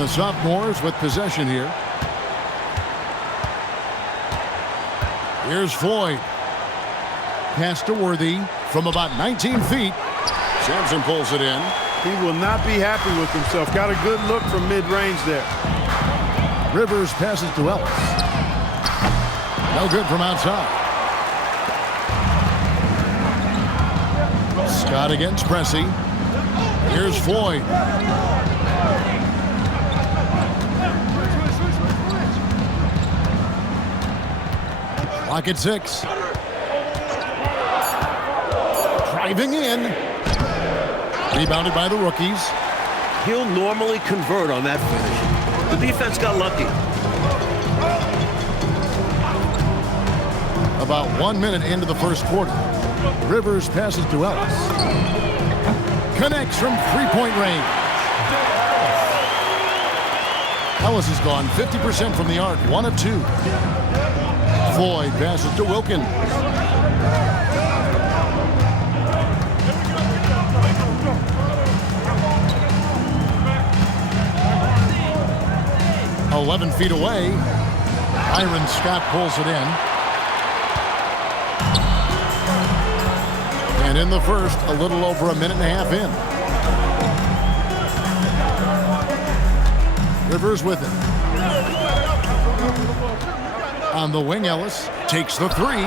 And the sophomores with possession here. Here's Floyd. Pass to Worthy from about 19 feet. Sampson pulls it in. He will not be happy with himself. Got a good look from mid-range there. Rivers passes to Ellis. No good from outside. Scott against Pressey. Here's Floyd. Clock at 6. Driving in. Rebounded by the rookies. He'll normally convert on that finish. The defense got lucky. About 1 minute into the first quarter. Rivers passes to Ellis. Connects from three-point range. Ellis has gone 50% from the arc, 1 of 2. Floyd passes to Wilkins. "11 feet away." Iron Scott pulls it in. And in the first, a little over a minute and a half in. Rivers with it. On the wing, Ellis takes the 3.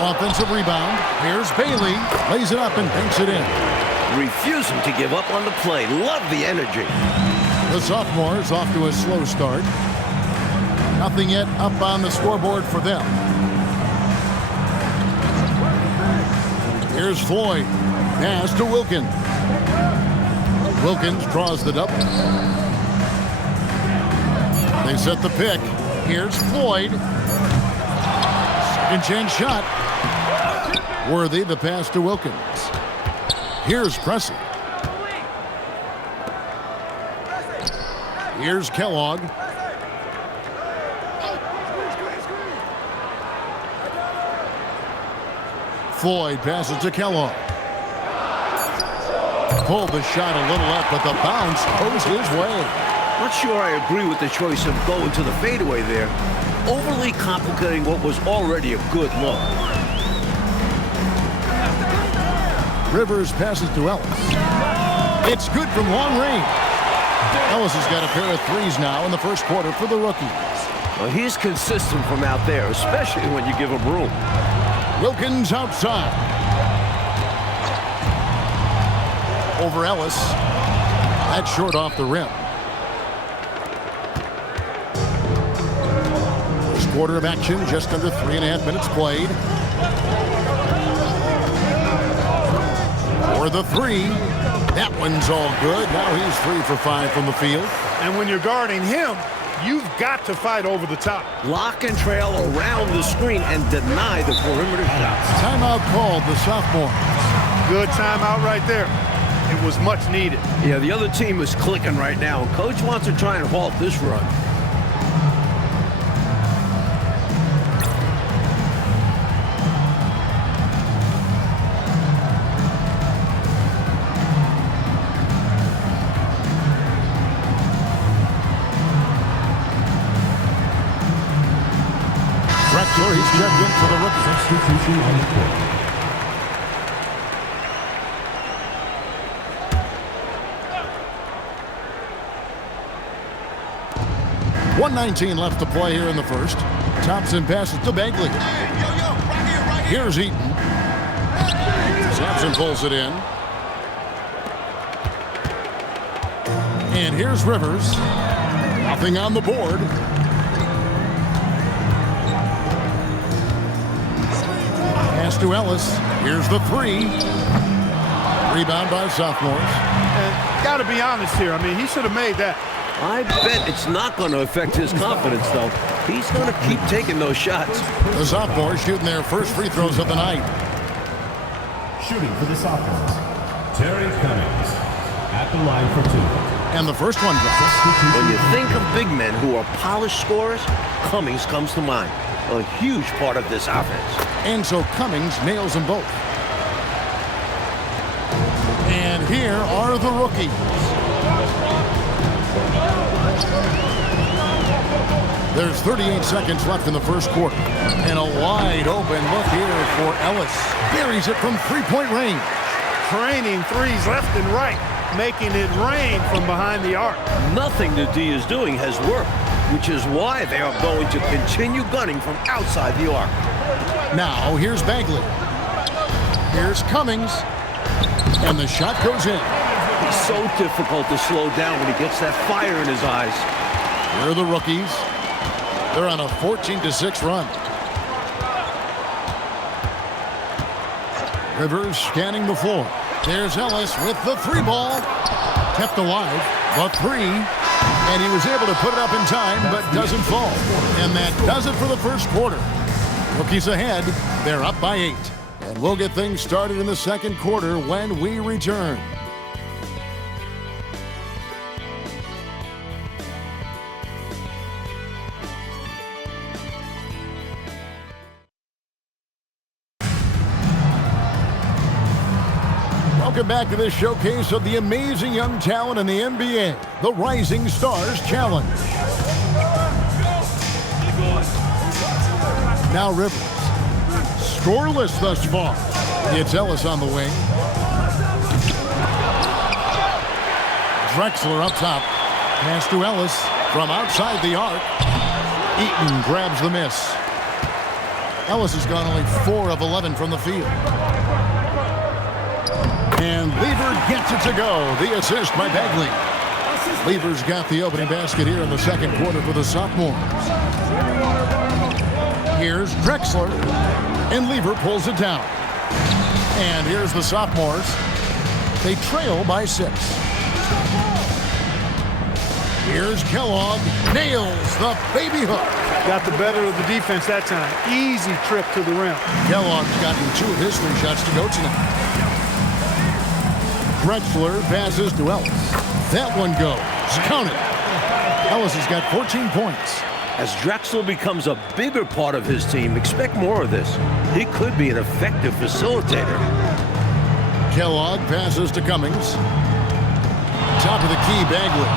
Offensive rebound. Here's Bailey. Lays it up and banks it in. Refusing to give up on the play. Love the energy. The sophomores off to a slow start. Nothing yet up on the scoreboard for them. Here's Floyd. Pass to Wilkins. Wilkins draws the double. They set the pick. Here's Floyd. Second chance shot. Worthy the pass to Wilkins. Here's Pressey. Here's Kellogg. Floyd passes to Kellogg. Pulled the shot a little up, but the bounce goes his way. Not sure I agree with the choice of going to the fadeaway there. Overly complicating what was already a good look. Rivers passes to Ellis. It's good from long range. Ellis has got a pair of threes now in the first quarter for the rookies. Well, he's consistent from out there, especially when you give him room. Wilkins outside. Over Ellis. That's short off the rim. First quarter of action, just under 3.5 minutes played. For the 3. That one's all good. Now he's 3 for 5 from the field. And when you're guarding him, you've got to fight over the top. Lock and trail around the screen and deny the perimeter shots. Timeout called, the sophomore. Good timeout right there. It was much needed. Yeah, the other team is clicking right now. Coach wants to try and halt this run. He's checked in for the rookie. Substitution on the court. .119 left to play here in the first. Thompson passes to Bagley. Here's Eaton. Sampson pulls it in. And here's Rivers. Nothing on the board. Pass to Ellis. Here's the 3. Rebound by sophomores. And got to be honest here. I mean, he should have made that. I bet it's not going to affect his confidence, though. He's going to keep taking those shots. The sophomores shooting their first free throws of the night. Shooting for the sophomores, Terry Cummings at the line for 2. And the first one drops. When you think of big men who are polished scorers, Cummings comes to mind. A huge part of this offense. And so Cummings nails them both. And here are the rookies. There's 38 seconds left in the first quarter. And a wide open look here for Ellis. Buries it from three-point range. Training threes left and right, making it rain from behind the arc. Nothing the D is doing has worked, which is why they are going to continue gunning from outside the arc. Now, here's Bagley. Here's Cummings. And the shot goes in. It's so difficult to slow down when he gets that fire in his eyes. Here are the rookies. They're on a 14-6 run. Rivers scanning the floor. There's Ellis with the three ball. Kept alive, the three. And he was able to put it up in time, but doesn't fall. And that does it for the first quarter. Rookies ahead. They're up by 8. And we'll get things started in the second quarter when we return. Welcome back to this showcase of the amazing young talent in the NBA, the Rising Stars Challenge. Now Rivers. Scoreless thus far. It's Ellis on the wing. Drexler up top. Pass to Ellis from outside the arc. Eaton grabs the miss. Ellis has gone only 4 of 11 from the field. And Lever gets it to go. The assist by Bagley. Lever's got the opening basket here in the second quarter for the sophomores. Here's Drexler. And Lever pulls it down. And here's the sophomores. They trail by 6. Here's Kellogg. Nails the baby hook. Got the better of the defense that time. Easy trip to the rim. Kellogg's gotten 2 of his 3 shots to go tonight. Drexler passes to Ellis. That one goes. Count it. Ellis has got 14 points. As Drexler becomes a bigger part of his team, expect more of this. He could be an effective facilitator. Kellogg passes to Cummings. Top of the key, Bagley.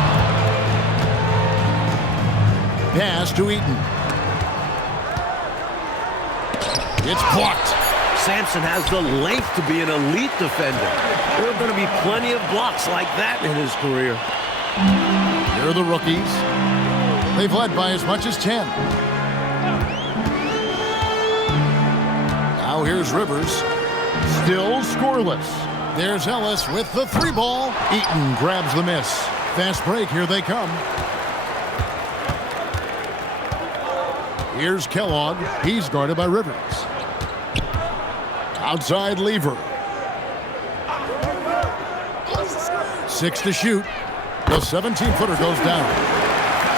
Pass to Eaton. It's blocked. Sampson has the length to be an elite defender. There are going to be plenty of blocks like that in his career. Here are the rookies. They've led by as much as 10. Now here's Rivers. Still scoreless. There's Ellis with the 3 ball. Eaton grabs the miss. Fast break. Here they come. Here's Kellogg. He's guarded by Rivers. Outside Lever. 6 to shoot. The 17-footer goes down.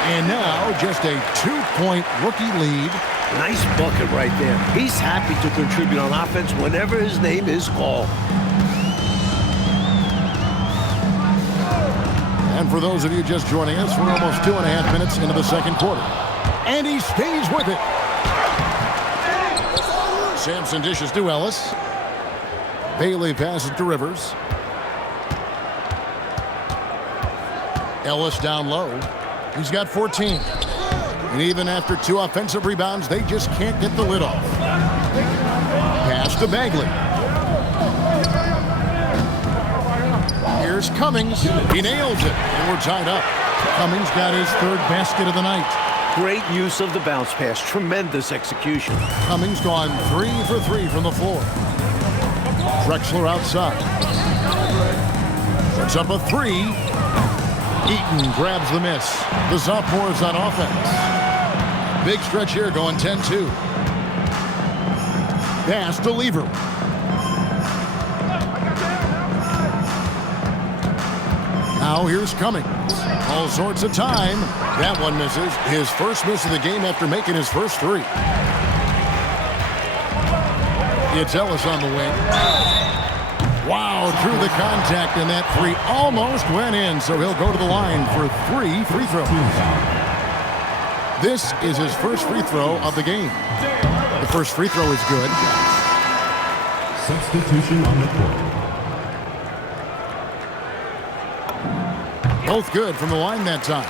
And now just a 2-point rookie lead. Nice bucket right there. He's happy to contribute on offense whenever his name is called. And for those of you just joining us, we're almost 2.5 minutes into the second quarter. And he stays with it. Sampson dishes to Ellis. Bailey passes to Rivers. Ellis down low. He's got 14. And even after 2 offensive rebounds, they just can't get the lid off. Pass to Bagley. Here's Cummings. He nails it. And we're tied up. Cummings got his 3rd basket of the night. Great use of the bounce pass. Tremendous execution. Cummings gone 3 for 3 from the floor. Drexler outside. Puts up a 3. Eaton grabs the miss. The sophomores on offense. Big stretch here going 10-2. Pass to Lever. Now here's Cummings. All sorts of time. That one misses. His first miss of the game after making his first 3. It's Ellis on the wing. Wow, through the contact, and that 3 almost went in, so he'll go to the line for 3 free throws. This is his first free throw of the game. The first free throw is good. Substitution on the court. Both good from the line that time.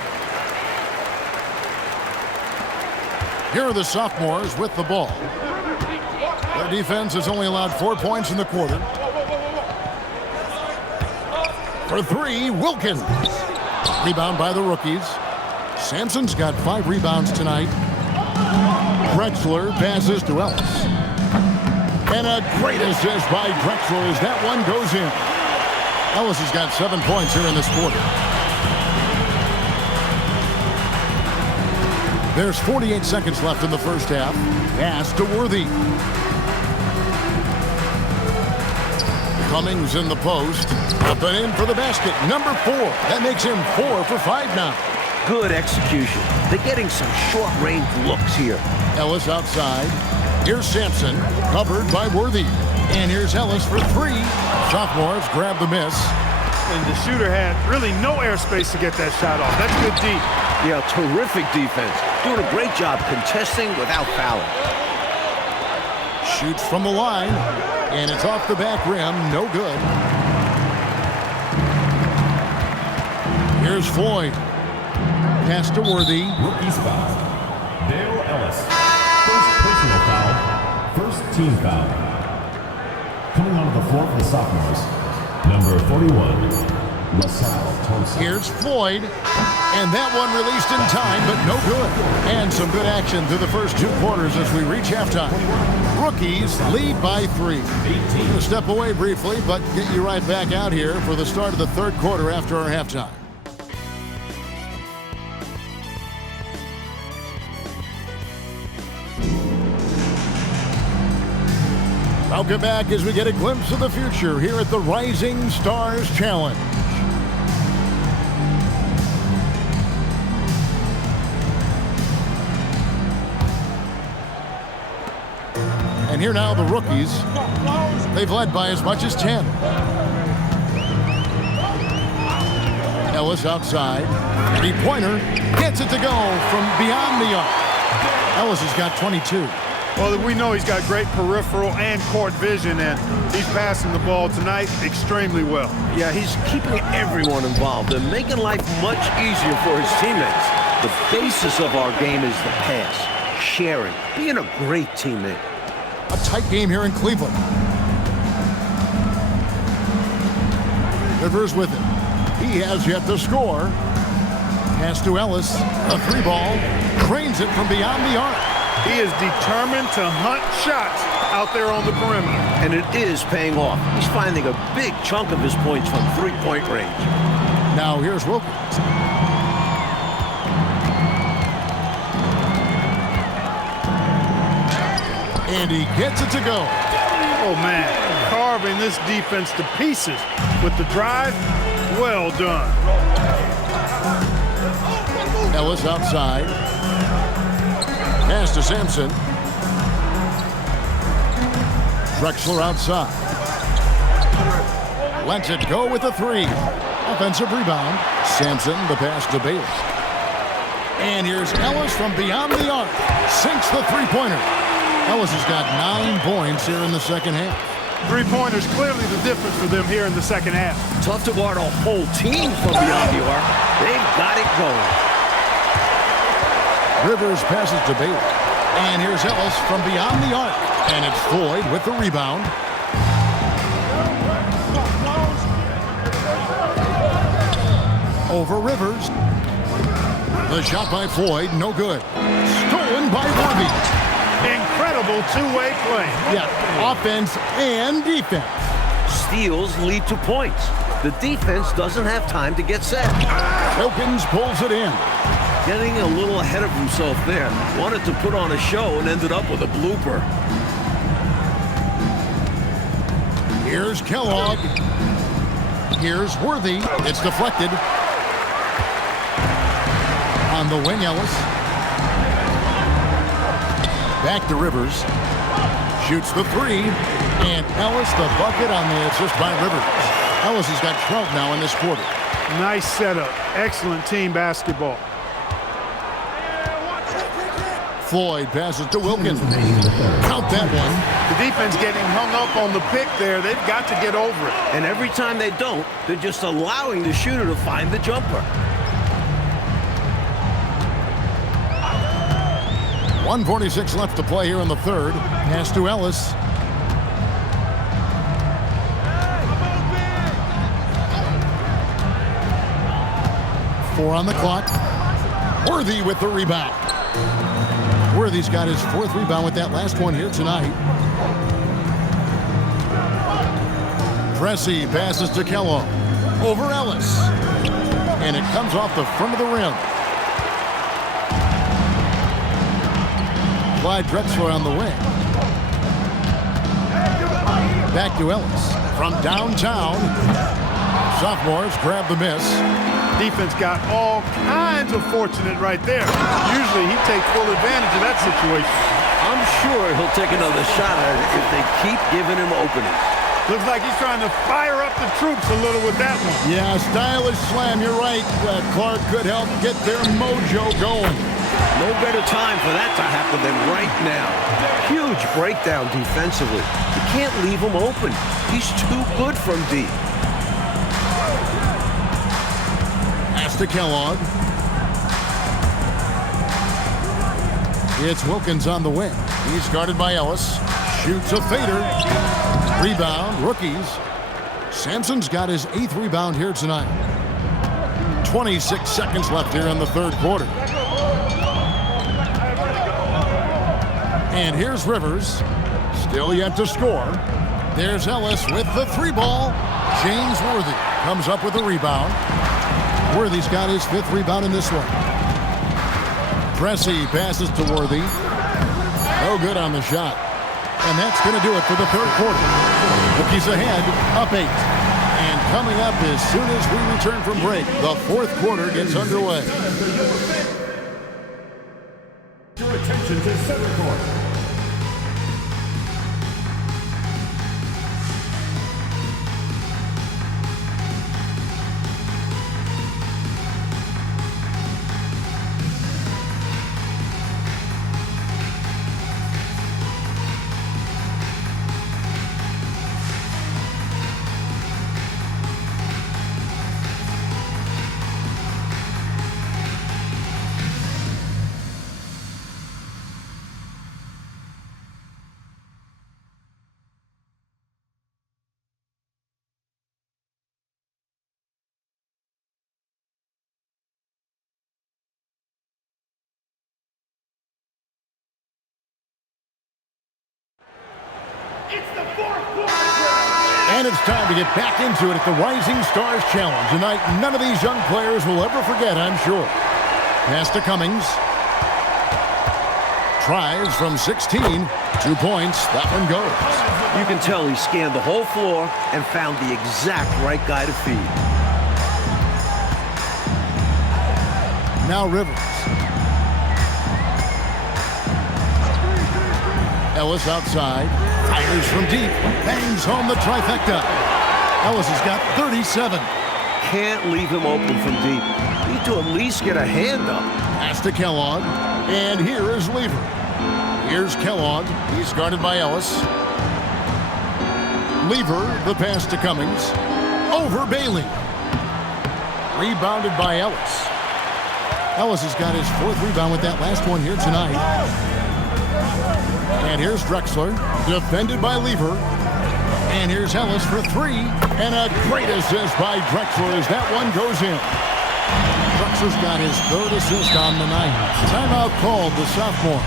Here are the sophomores with the ball. Their defense has only allowed 4 points in the quarter. For three, Wilkins. Rebound by the rookies. Sampson's got 5 rebounds tonight. Drexler passes to Ellis. And a great assist by Drexler as that one goes in. Ellis has got 7 points here in this quarter. There's 48 seconds left in the first half. Pass to Worthy. Cummings in the post. Up and in for the basket. Number 4. That makes him 4 for 5 now. Good execution. They're getting some short-range looks here. Ellis outside. Here's Sampson, covered by Worthy. And here's Ellis for 3. Sophomores grab the miss. And the shooter had really no airspace to get that shot off. That's good deep. Yeah, terrific defense. Doing a great job contesting without fouling. Shoots from the line. And it's off the back rim. No good. Here's Floyd. Pass to Worthy. Rookie foul. Dale Ellis. First personal foul. First team foul. Coming onto the floor for the sophomores. Number 41, LaSalle Thompson. Here's Floyd. And that one released in time, but no good. And some good action through the first 2 quarters as we reach halftime. Rookies lead by 3. We'll step away briefly, but get you right back out here for the start of the third quarter after our halftime. Welcome back as we get a glimpse of the future here at the Rising Stars Challenge. And here now the rookies. They've led by as much as 10. Ellis outside. 3-pointer. Gets it to go from beyond the arc. Ellis has got 22. Well, we know he's got great peripheral and court vision, and he's passing the ball tonight extremely well. Yeah, he's keeping everyone involved and making life much easier for his teammates. The basis of our game is the pass, sharing, being a great teammate. A tight game here in Cleveland. Rivers with it. He has yet to score. Pass to Ellis. A 3-ball. Cranes it from beyond the arc. He is determined to hunt shots out there on the perimeter. And it is paying off. He's finding a big chunk of his points from 3-point range. Now here's Wilkins. And he gets it to go. Oh, man. Carving this defense to pieces with the drive. Well done. Ellis outside. Pass to Sampson. Drexler outside. Lets it go with a 3. Offensive rebound. Sampson, the pass to Bailey. And here's Ellis from beyond the arc. Sinks the 3-pointer. Ellis has got 9 points here in the second half. 3-pointers clearly the difference for them here in the second half. Tough to guard a whole team from beyond the arc. They've got it going. Rivers passes to Bailey. And here's Ellis from beyond the arc. And it's Floyd with the rebound. Over Rivers. The shot by Floyd, no good. Stolen by Worthy. Incredible two-way play. Yeah, offense and defense. Steals lead to points. The defense doesn't have time to get set. Wilkins pulls it in. Getting a little ahead of himself there. Wanted to put on a show and ended up with a blooper. Here's Kellogg. Here's Worthy. It's deflected. On the wing, Ellis. Back to Rivers. Shoots the 3. And Ellis the bucket on the assist by Rivers. Ellis has got 12 now in this quarter. Nice setup. Excellent team basketball. Floyd passes to Wilkins. Count that one. The defense getting hung up on the pick there. They've got to get over it. And every time they don't, they're just allowing the shooter to find the jumper. 1:46 left to play here in the third. Pass to Ellis. Four on the clock. Worthy with the rebound. Worthy's got his fourth rebound with that last one here tonight. Pressey passes to Kellogg. Over Ellis. And it comes off the front of the rim. Clyde Drexler on the wing. Back to Ellis. From downtown. Sophomores grab the miss. Defense got all kinds of fortunate right there. Usually he takes full advantage of that situation. I'm sure he'll take another shot at it if they keep giving him openings. Looks like he's trying to fire up the troops a little with that one. Yeah, stylish slam. You're right. Clark could help get their mojo going. No better time for that to happen than right now. Huge breakdown defensively. You can't leave him open. He's too good from deep. Pass to Kellogg. It's Wilkins on the wing. He's guarded by Ellis. Shoots a fader. Rebound, rookies. Sampson's got his 8th rebound here tonight. 26 seconds left here in the third quarter. And here's Rivers. Still yet to score. There's Ellis with the 3-ball. James Worthy comes up with a rebound. Worthy's got his 5th rebound in this one. Pressey passes to Worthy. No good on the shot. And that's going to do it for the third quarter. Rookies ahead, up 8. And coming up as soon as we return from break, the fourth quarter gets underway. Your attention to center court. And it's time to get back into it at the Rising Stars Challenge. Tonight, none of these young players will ever forget, I'm sure. Pass to Cummings. Tries from 16. 2 points. That one goes. You can tell he scanned the whole floor and found the exact right guy to feed. Now Rivers. Ellis outside. Fires from deep. Bangs home the trifecta. Ellis has got 37. Can't leave him open from deep. Need to at least get a hand up. Pass to Kellogg. And here is Lever. Here's Kellogg. He's guarded by Ellis. Lever, the pass to Cummings. Over Bailey. Rebounded by Ellis. Ellis has got his 4th rebound with that last one here tonight. And here's Drexler, defended by Lever. And here's Ellis for 3. And a great assist by Drexler as that one goes in. Drexler's got his 3rd assist on the night. Timeout called, the sophomores.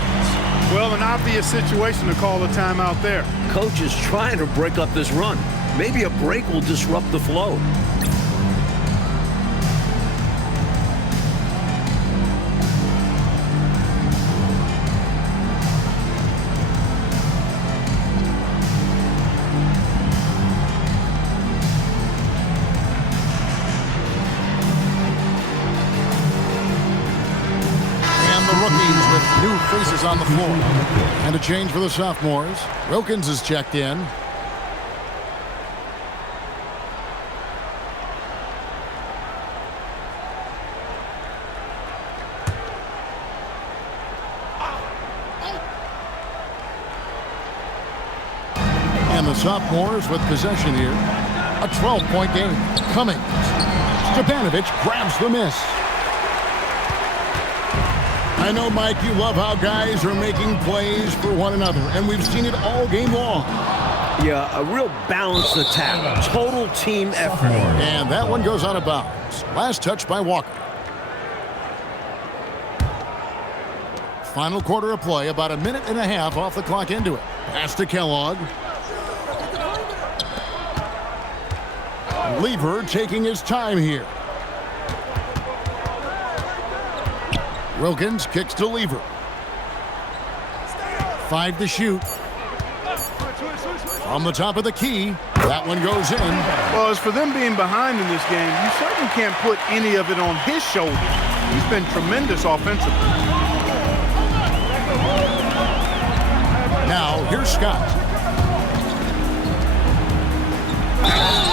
Well, an obvious situation to call a timeout there. Coach is trying to break up this run. Maybe a break will disrupt the flow. New faces on the floor. And a change for the sophomores. Wilkins is checked in. And the sophomores with possession here. A 12-point game. Cummings. Stepanovic grabs the miss. I know, Mike, you love how guys are making plays for one another, and we've seen it all game long. Yeah, a real balanced attack. Total team effort. And that one goes out of bounds. Last touch by Walker. Final quarter of play, about a minute and a half off the clock into it. Pass to Kellogg. Lever taking his time here. Wilkins kicks to Lever. 5 to shoot. From the top of the key, that one goes in. Well, as for them being behind in this game, you certainly can't put any of it on his shoulders. He's been tremendous offensively. Now, here's Scott.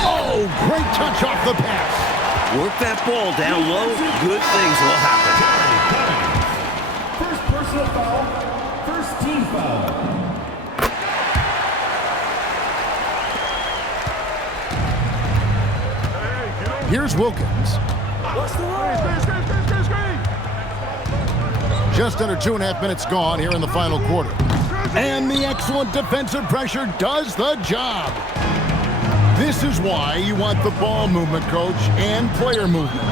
Oh, great touch off the pass. Work that ball down low. Good things will happen. First personal foul. First team foul. Here's Wilkins. Just under 2.5 minutes gone here in the final quarter. And the excellent defensive pressure does the job. This is why you want the ball movement, coach, and player movement.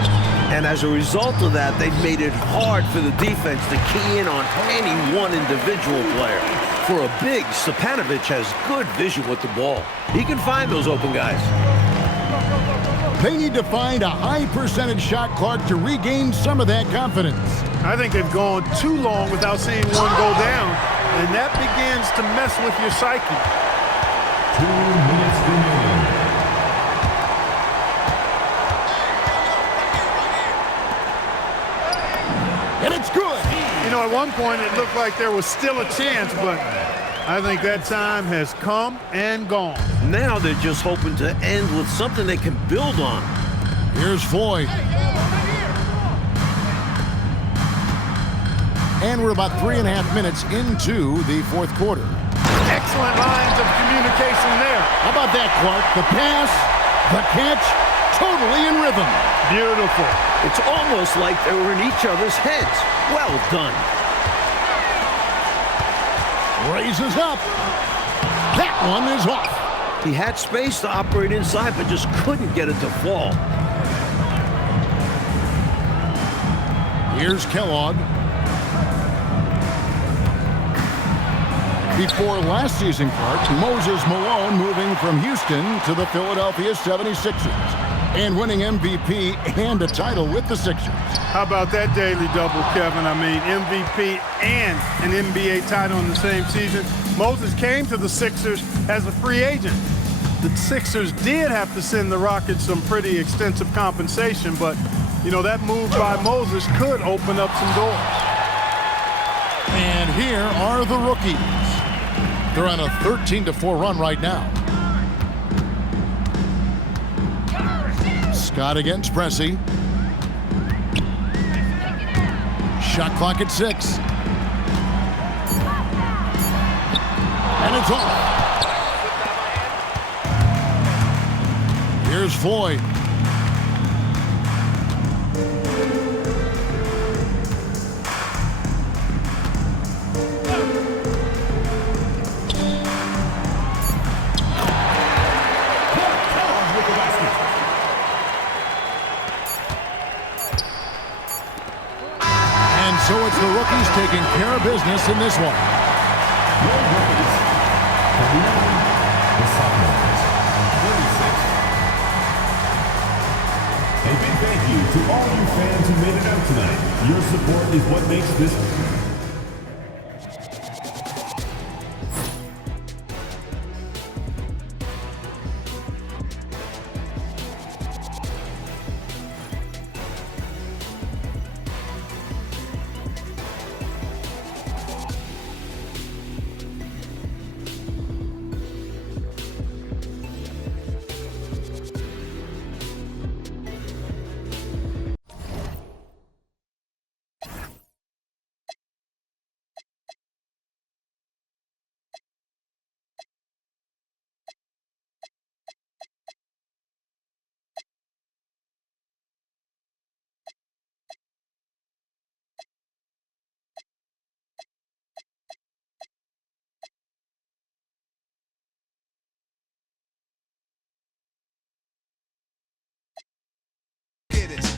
And as a result of that, they've made it hard for the defense to key in on any one individual player. For a big, Stepanovic has good vision with the ball. He can find those open guys. They need to find a high percentage shot clock to regain some of that confidence. I think they've gone too long without seeing one go down, and that begins to mess with your psyche. 2 minutes remaining. And it's good. You know, at one point it looked like there was still a chance, but I think that time has come and gone. Now they're just hoping to end with something they can build on. Here's Floyd. And we're about 3.5 minutes into the fourth quarter. Excellent lines of communication there. How about that, Clark? The pass, the catch, totally in rhythm. Beautiful. It's almost like they were in each other's heads. Well done. Raises up. That one is off. He had space to operate inside, but just couldn't get it to fall. Here's Kellogg. Before last season, Clark, Moses Malone moving from Houston to the Philadelphia 76ers and winning MVP and a title with the Sixers. How about that daily double, Kevin? I mean, MVP and an NBA title in the same season. Moses came to the Sixers as a free agent. The Sixers did have to send the Rockets some pretty extensive compensation, but, you know, that move by Moses could open up some doors. And here are the rookies. They're on a 13-4 run right now. Scott against Pressey. Shot clock at 6. And it's off. Here's Floyd. So it's the rookies taking care of business in this one. The sophomores. 36. A big thank you to all you fans who made it out tonight. Your support is what makes this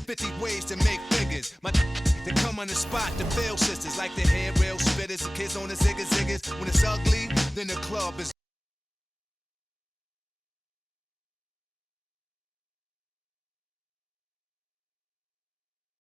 50 ways to make figures. My they come on the spot to fail sisters like the hair rail spitters. The kids on the ziggas. When it's ugly, then the club is